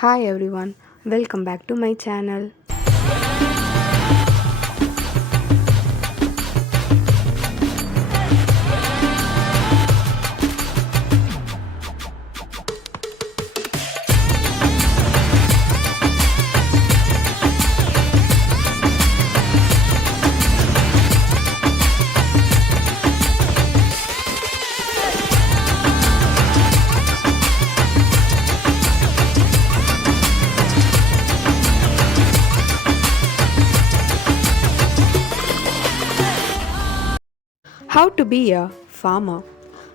Hi everyone, welcome back to my channel. How to be a farmer.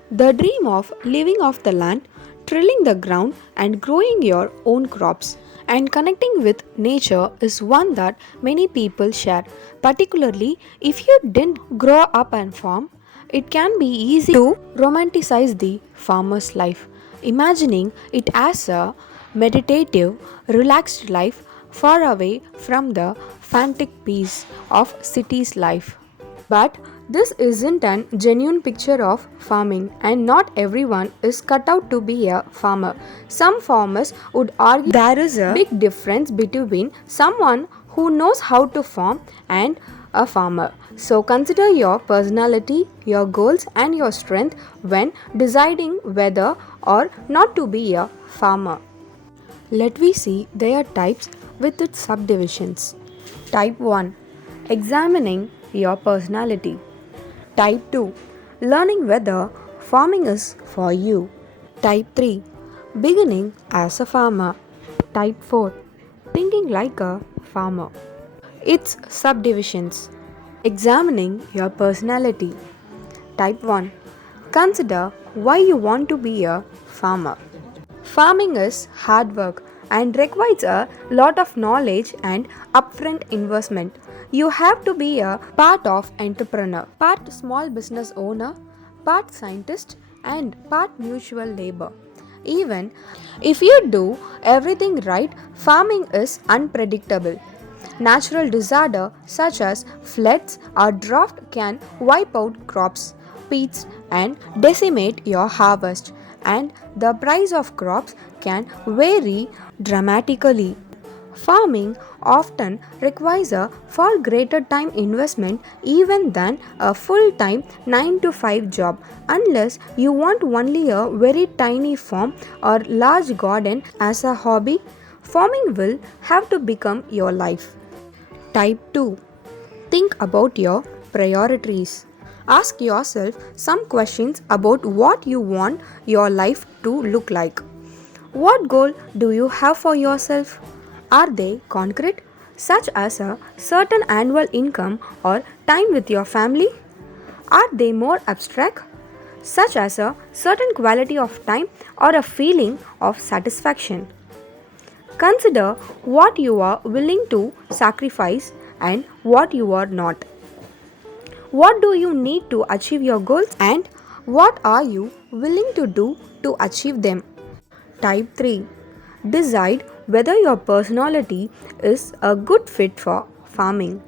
The dream of living off the land, tilling the ground, and growing your own crops and connecting with nature is one that many people share. Particularly if you didn't grow up and farm, it can be easy to romanticize the farmer's life, imagining it as a meditative, relaxed life far away from the frantic pace of city's life. But this isn't an genuine picture of farming, and not everyone is cut out to be a farmer. Some farmers would argue there is a big difference between someone who knows how to farm and a farmer. So consider your personality, your goals, and your strength when deciding whether or not to be a farmer. Let we see their types with its subdivisions. Type 1, examining your personality. Type 2, learning whether farming is for you. Type 3, beginning as a farmer. Type 4, thinking like a farmer. Its subdivisions. Examining your personality. Type 1, consider why you want to be a farmer. Farming is hard work and requires a lot of knowledge and upfront investment. You have to be a part of entrepreneur, part small business owner, part scientist, and part mutual labor. Even if you do everything right, farming is unpredictable. Natural disasters such as floods or drought can wipe out crops, pests, and decimate your harvest, and the price of crops can vary dramatically. Farming often requires a far greater time investment even than a full time 9 to 5 job, unless you want only a very tiny farm or large garden as a hobby. Farming will have to become your life. Type 2, think about your priorities. Ask yourself some questions about what you want your life to look like. What goal do you have for yourself? Are they concrete, such as a certain annual income or time with your family? Are they more abstract, such as a certain quality of time or a feeling of satisfaction? Consider what you are willing to sacrifice and what you are not. What do you need to achieve your goals and what are you willing to do to achieve them? Type 3, decide whether your personality is a good fit for farming.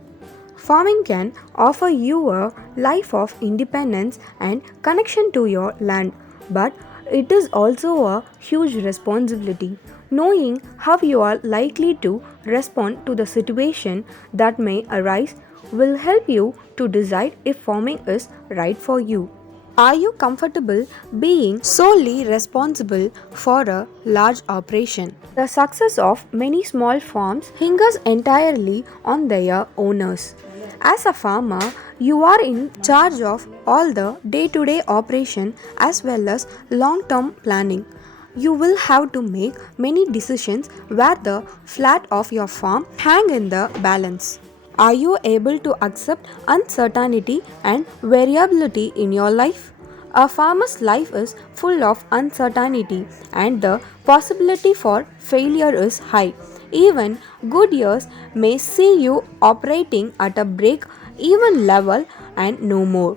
Farming can offer you a life of independence and connection to your land, but it is also a huge responsibility. Knowing how you are likely to respond to the situation that may arise will help you to decide if farming is right for you. Are you comfortable being solely responsible for a large operation? The success of many small farms hinges entirely on their owners. As a farmer, you are in charge of all the day to day operation as well as long term planning. You will have to make many decisions where the flat of your farm hang in the balance. Are you able to accept uncertainty and variability in your life? A farmer's life is full of uncertainty and the possibility for failure is high. Even good years may see you operating at a break even level and no more.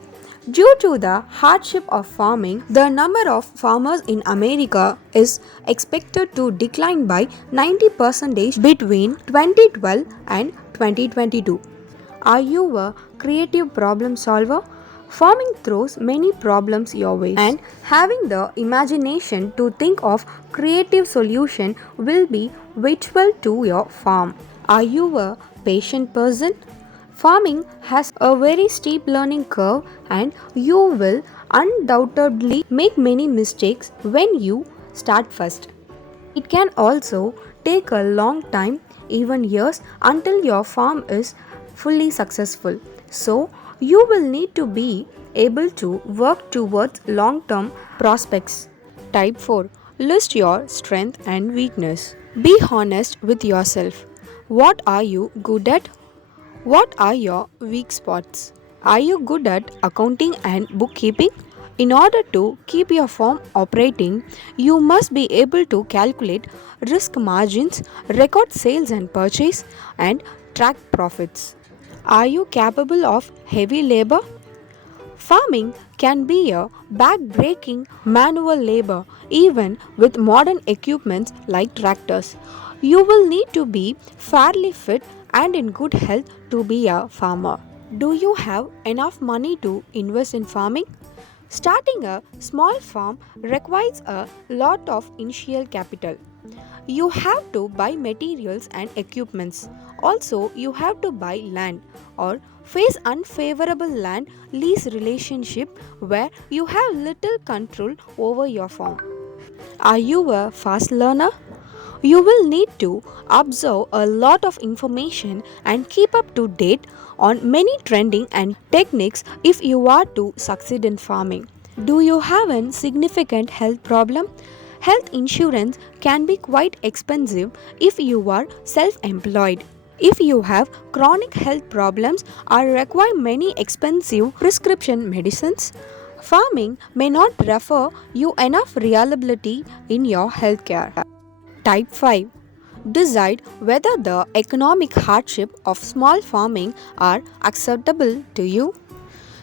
Due to the hardship of farming, the number of farmers in America is expected to decline by 90% between 2012 and 2022. Are you a creative problem solver? Farming throws many problems your way, and having the imagination to think of creative solution will be vital to your farm. Are you a patient person? Farming has a very steep learning curve and you will undoubtedly make many mistakes when you start first. It can also take a long time, even years, until your farm is fully successful. So, you will need to be able to work towards long term prospects. Type 4. List your strength and weakness. Be honest with yourself. What are you good at? What are your weak spots? Are you good at accounting and bookkeeping? In order to keep your firm operating, you must be able to calculate risk margins, record sales and purchase, and track profits. Are you capable of heavy labor? Farming can be a back-breaking manual labor even with modern equipments like tractors. You will need to be fairly fit and in good health to be a farmer. Do you have enough money to invest in farming? Starting a small farm requires a lot of initial capital. You have to buy materials and equipments. Also, you have to buy land or face unfavorable land lease relationship where you have little control over your farm. Are you a fast learner? You will need to observe a lot of information and keep up to date on many trending and techniques if you are to succeed in farming. Do you have a significant health problem? Health insurance can be quite expensive if you are self employed. If you have chronic health problems or require many expensive prescription medicines, farming may not offer you enough reliability in your healthcare. Type 5. Decide whether the economic hardship of small farming are acceptable to you.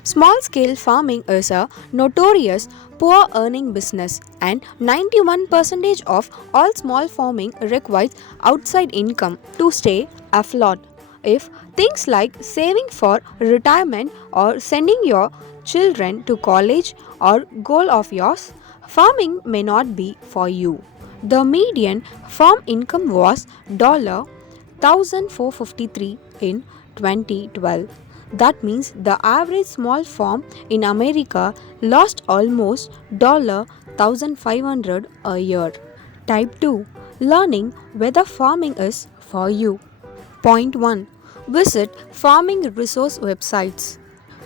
Small scale farming is a notorious poor earning business and 91% of all small farming requires outside income to stay afloat. If things like saving for retirement or sending your children to college are goal of yours, farming may not be for you. The median farm income was $1,453 in 2012. That means the average small farm in America lost almost $1,500 a year. Type 2. Learning whether farming is for you. Point 1. Visit farming resource websites.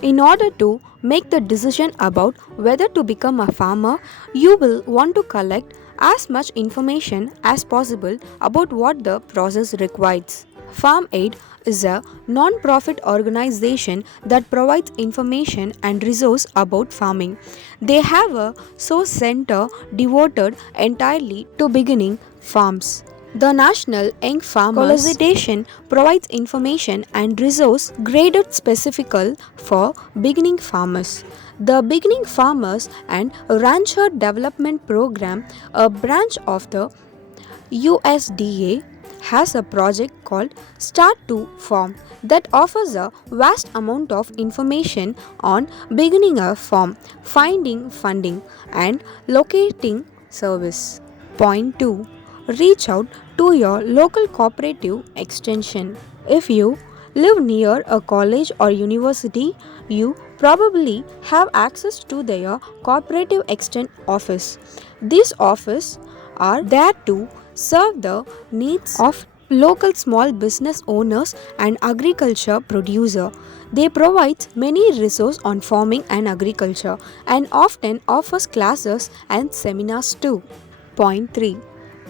In order to make the decision about whether to become a farmer, you will want to collect as much information as possible about what the process requires. Farm Aid is a non-profit organization that provides information and resource about farming. They have a source center devoted entirely to beginning farms. The National Young Farmers Coalition provides information and resource graded specifically for beginning farmers. The Beginning Farmers and Rancher Development Program, a branch of the USDA, has a project called Start to Farm that offers a vast amount of information on beginning a farm, finding funding, and locating service. Point 2. Reach out to your local cooperative extension. If you live near a college or university, you probably have access to their cooperative extension office. These offices are there to serve the needs of local small business owners and agriculture producer. They provide many resources on farming and agriculture and often offers classes and seminars too. Point 3.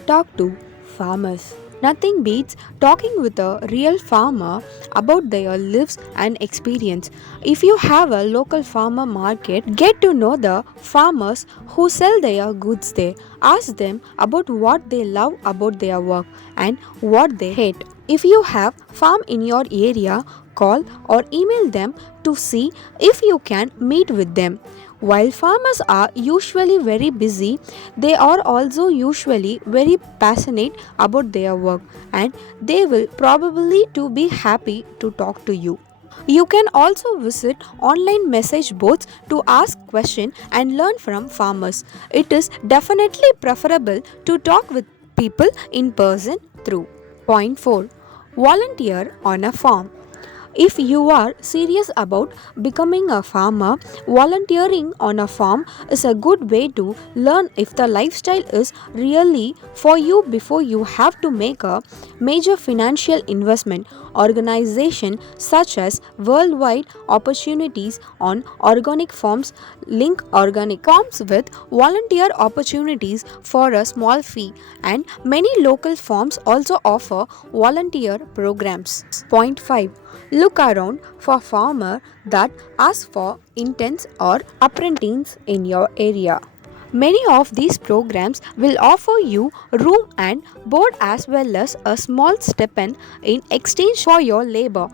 Talk to farmers. Nothing beats talking with a real farmer about their lives and experience. If you have a local farmer market, get to know the farmers who sell their goods there. Ask them about what they love about their work and what they hate. If you have farm in your area, call or email them to see if you can meet with them. While farmers are usually very busy, they are also usually very passionate about their work and they will probably to be happy to talk to you. You can also visit online message boards to ask questions and learn from farmers. It is definitely preferable to talk with people in person through. Point 4. Volunteer on a farm. If you are serious about becoming a farmer, volunteering on a farm is a good way to learn if the lifestyle is really for you before you have to make a major financial investment. Organizations such as Worldwide Opportunities on Organic Farms link organic farms with volunteer opportunities for a small fee, and many local farms also offer volunteer programs. Point 5. Look around for farmers that ask for interns or apprentices in your area. Many of these programs will offer you room and board as well as a small stipend in exchange for your labor.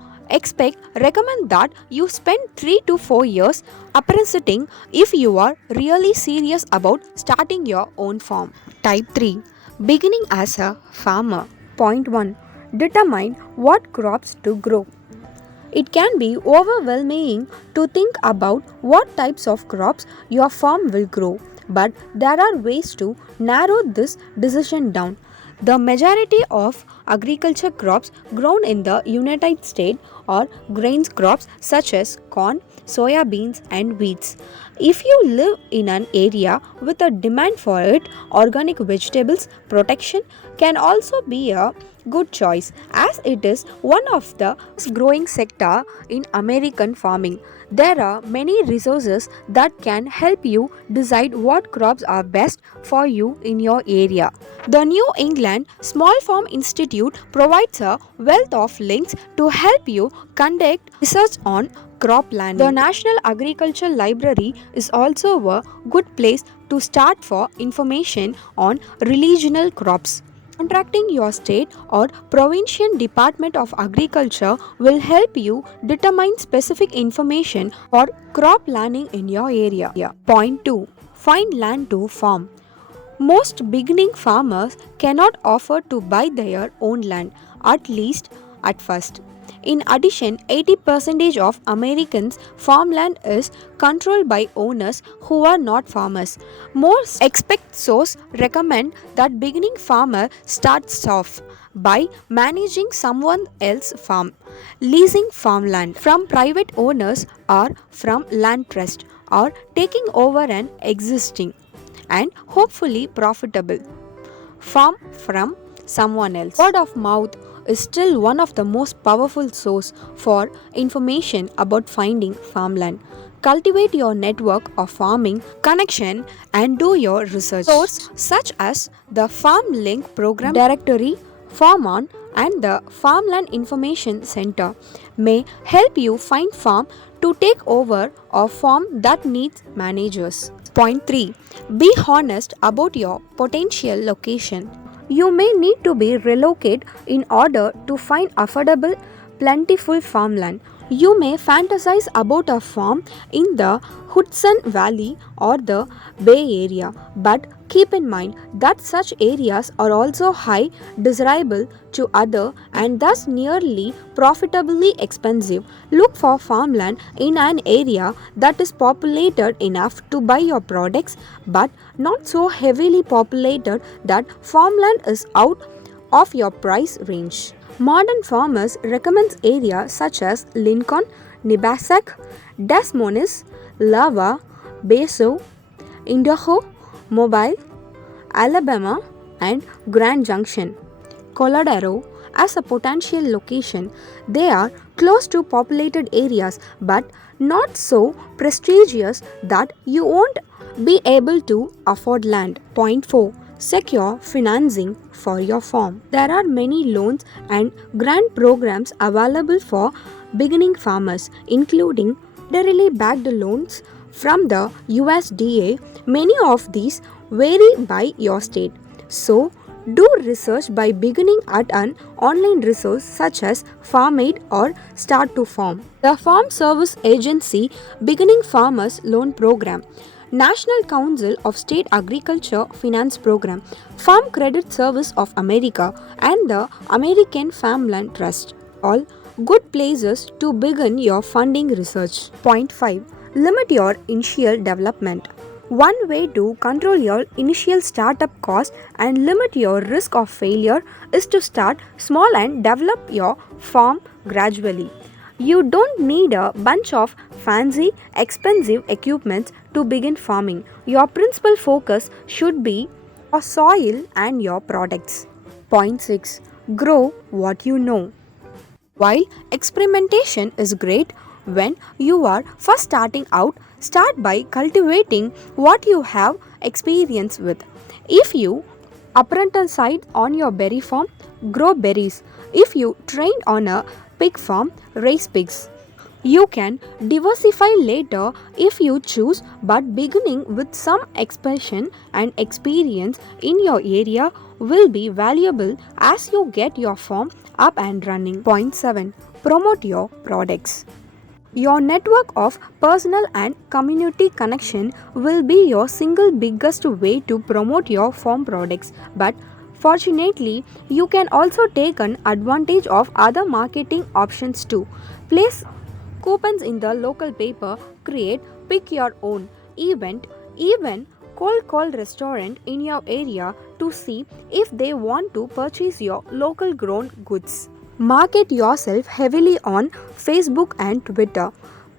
Recommend that you spend 3 to 4 years apprenticing if you are really serious about starting your own farm. Type 3. Beginning as a farmer. Point 1. Determine what crops to grow. It can be overwhelming to think about what types of crops your farm will grow, but there are ways to narrow this decision down. The majority of agriculture crops grown in the United States are grains crops such as corn, soya beans, and wheats. If you live in an area with a demand for it, organic vegetables protection can also be a good choice as it is one of the growing sector in American farming. There are many resources that can help you decide what crops are best for you in your area. The New England Small Farm Institute provides a wealth of links to help you conduct research on cropland. The National Agriculture Library is also a good place to start for information on regional crops. Contacting your state or provincial department of agriculture will help you determine specific information for crop planning in your area. Point 2. Find land to farm. Most beginning farmers cannot afford to buy their own land, at least at first. In addition, 80% of Americans' farmland is controlled by owners who are not farmers. Most expert sources recommend that beginning farmer starts off by managing someone else's farm, leasing farmland from private owners or from land trust, or taking over an existing and hopefully profitable farm from someone else. Word of mouth is still one of the most powerful source for information about finding farmland. Cultivate your network of farming connection and do your research. Sources such as the Farm Link Program Directory, FarmOn, and the Farmland Information Center may help you find farm to take over or farm that needs managers. Point 3. Be honest about your potential location. You may need to be relocated in order to find affordable, plentiful farmland. You may fantasize about a farm in the Hudson Valley or the Bay Area, but keep in mind that such areas are also high desirable to other and thus nearly profitably expensive. Look for farmland in an area that is populated enough to buy your products but not so heavily populated that farmland is out of your price range. Modern farmers recommend areas such as Lincoln, Nebraska, Des Moines, Lava, Beso, Idaho, Mobile, Alabama, and Grand Junction, Colorado as a potential location. They are close to populated areas but not so prestigious that you won't be able to afford land. Point 4. Secure financing for your farm. There are many loans and grant programs available for beginning farmers, including federally backed loans from the USDA. Many of these vary by your state. So, do research by beginning at an online resource such as FarmAid or Start to Farm. The Farm Service Agency Beginning Farmers Loan Program, National Council of State Agriculture Finance Program, Farm Credit Service of America, and the American Farmland Trust all Good places to begin your funding research. Point 5. Limit your initial development. One way to control your initial startup cost and limit your risk of failure is to start small and develop your farm gradually. You don't need a bunch of fancy, expensive equipment to begin farming. Your principal focus should be your soil and your products. Point 6. Grow what you know. While experimentation is great when you are first starting out, start by cultivating what you have experience with. If you apprentice on your berry farm, grow berries. If you trained on a pig farm, raise pigs. You can diversify later if you choose, but beginning with some expression and experience in your area will be valuable as you get your farm up and running. Point 7. Promote your products. Your network of personal and community connection will be your single biggest way to promote your farm products, but fortunately, you can also take an advantage of other marketing options too. Place coupons in the local paper, create pick your own event, even cold call restaurant in your area to see if they want to purchase your local grown goods. Market yourself heavily on Facebook and Twitter.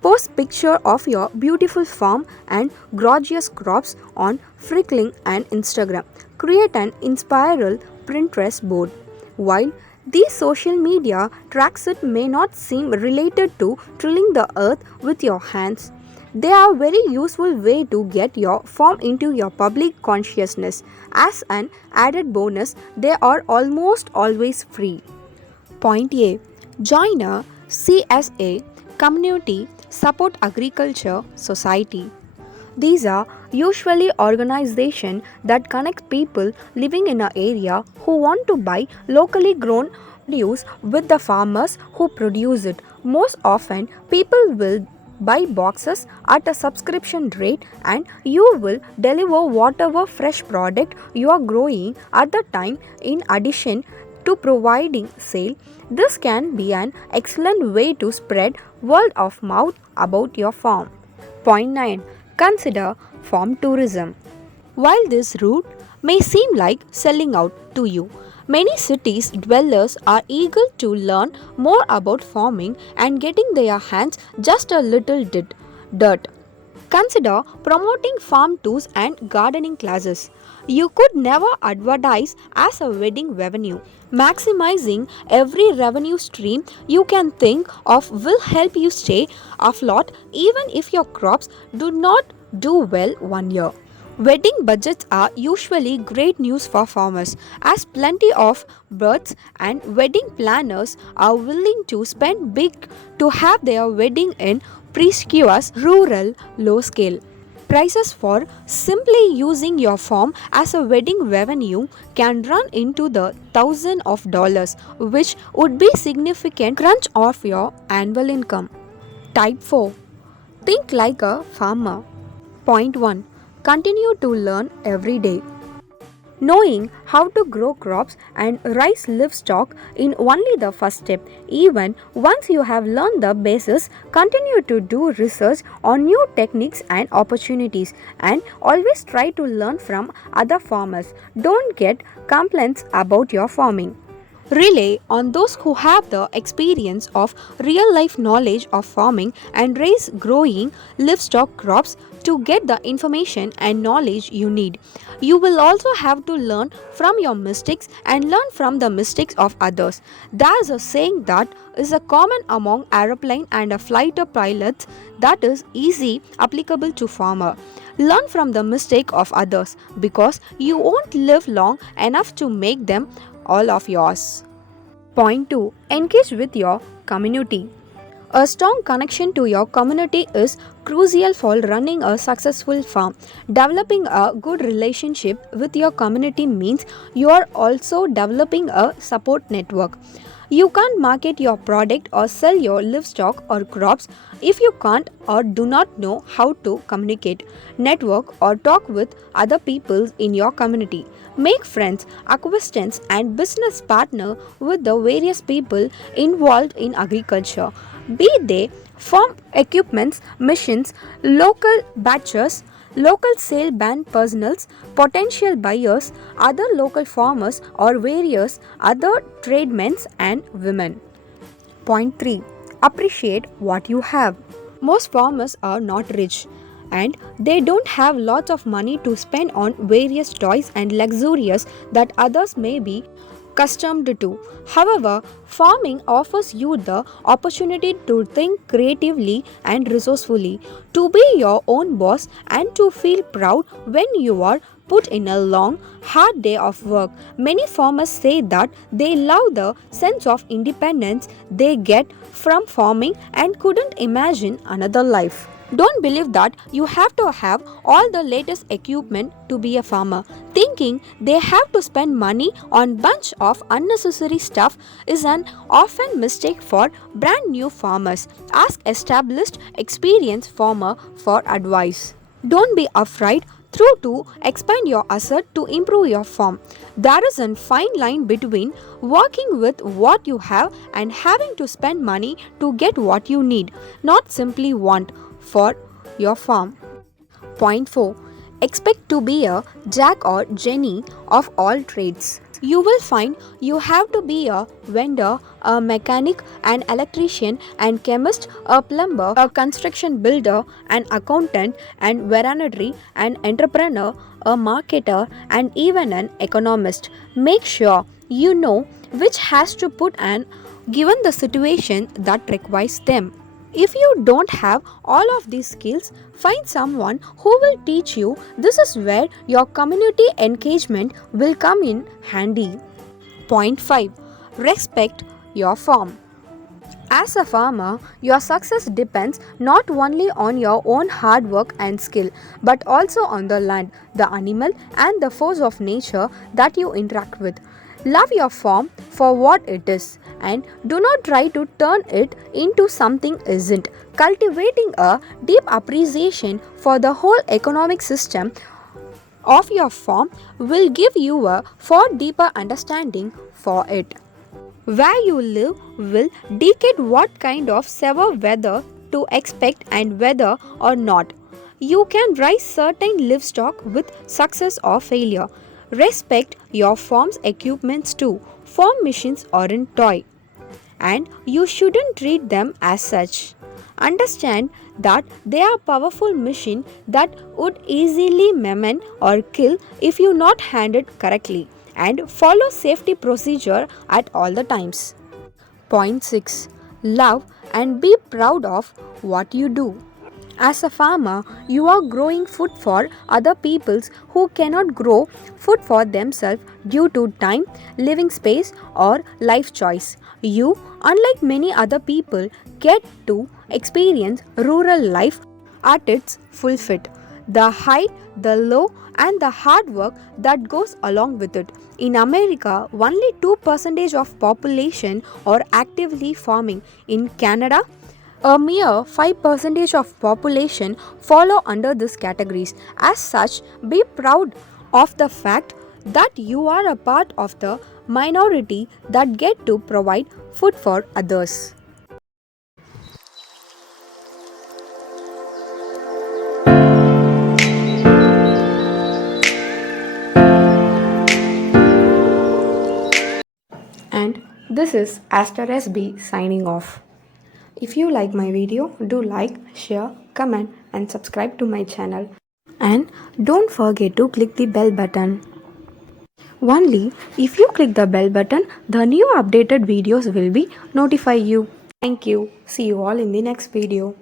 Post picture of your beautiful farm and gorgeous crops on Flickr and Instagram. Create an inspiral Pinterest board. While these social media tracks it may not seem related to tilling the earth with your hands, they are a very useful way to get your farm into your public consciousness. As an added bonus, they are almost always free. Point A. Join a CSA Community Support Agriculture Society. These are usually organizations that connect people living in an area who want to buy locally grown produce with the farmers who produce it. Most often, people will buy boxes at a subscription rate and you will deliver whatever fresh product you are growing at the time. In addition to providing sale, this can be an excellent way to spread word of mouth about your farm. Point 9. Consider farm tourism. While this route may seem like selling out to you, many cities dwellers are eager to learn more about farming and getting their hands just a little dirt. Consider promoting farm tours and gardening classes. You could never advertise as a wedding revenue. Maximizing every revenue stream you can think of will help you stay afloat even if your crops do not do well one year. Wedding budgets are usually great news for farmers, as plenty of birds and wedding planners are willing to spend big to have their wedding in prestigious rural low scale. Prices for simply using your farm as a wedding revenue can run into the thousands of dollars, which would be significant crunch of your annual income. Type 4. Think like a farmer. Point 1. Continue to learn every day. Knowing how to grow crops and raise livestock is only the first step. Even once you have learned the basics, continue to do research on new techniques and opportunities, and always try to learn from other farmers. Don't get complaints about your farming. Rely on those who have the experience of real life knowledge of farming and raise growing livestock crops to get the information and knowledge you need. You will also have to learn from your mistakes and learn from the mistakes of others. There's a saying that is a common among aeroplane and a fighter pilots that is easy applicable to farmer. Learn from the mistake of others because you won't live long enough to make them all of yours. Point 2. Engage with your community. A strong connection to your community is crucial for running a successful farm. Developing a good relationship with your community means you are also developing a support network. You can't market your product or sell your livestock or crops if you can't or do not know how to communicate, network, or talk with other people in your community. Make friends, acquaintance, and business partner with the various people involved in agriculture. Be they farm equipments, machines, local batchers, local sale band personals, potential buyers, other local farmers, or various other tradesmen and women. Point 3. Appreciate what you have. Most farmers are not rich and they don't have lots of money to spend on various toys and luxurious that others may be accustomed to. However, farming offers you the opportunity to think creatively and resourcefully, to be your own boss, and to feel proud when you are put in a long, hard day of work. Many farmers say that they love the sense of independence they get from farming and couldn't imagine another life. Don't believe that you have to have all the latest equipment to be a farmer. Thinking they have to spend money on bunch of unnecessary stuff is an often mistake for brand new farmers. Ask established experienced farmer for advice. Don't be afraid through to expand your asset to improve your farm. There is a fine line between working with what you have and having to spend money to get what you need, not simply want for your farm. Point 4. Expect to be a Jack or Jenny of all trades. You will find you have to be a vendor, a mechanic, an electrician, and chemist, a plumber, a construction builder, an accountant, and veterinary, an entrepreneur, a marketer, and even an economist. Make sure you know which has to put an given the situation that requires them. If you don't have all of these skills, find someone who will teach you. This is where your community engagement will come in handy. Point 5. Respect your farm. As a farmer, your success depends not only on your own hard work and skill, but also on the land, the animal, and the force of nature that you interact with. Love your farm for what it is and do not try to turn it into something isn't. Cultivating a deep appreciation for the whole economic system of your farm will give you a far deeper understanding for it. Where you live will dictate what kind of severe weather to expect and whether or not you can raise certain livestock with success or failure. Respect your farm's equipments too. Farm machines aren't toy and you shouldn't treat them as such. Understand that they are powerful machines that would easily maim or kill if you not handled correctly, and follow safety procedure at all the times. Point 6. Love and be proud of what you do. As a farmer, you are growing food for other peoples who cannot grow food for themselves due to time, living space, or life choice. You, unlike many other people, get to experience rural life at its full fit. The high, the low, and the hard work that goes along with it. In America, only 2% of population are actively farming. In Canada, a mere 5% of population follow under these categories. As such, be proud of the fact that you are a part of the minority that get to provide food for others. And this is Aster SB signing off. If you like my video, do like, share, comment and subscribe to my channel. And don't forget to click the bell button. Only if you click the bell button, the new updated videos will be notify you. Thank you. See you all in the next video.